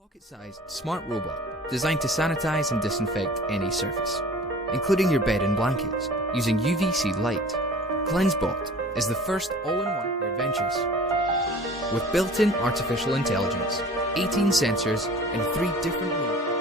pocket-sized smart robot designed to sanitize and disinfect any surface, including your bed and blankets, using UVC light. CleanseBot is the first all-in-one for adventures. With built-in artificial intelligence, 18 sensors, and 3 different modes.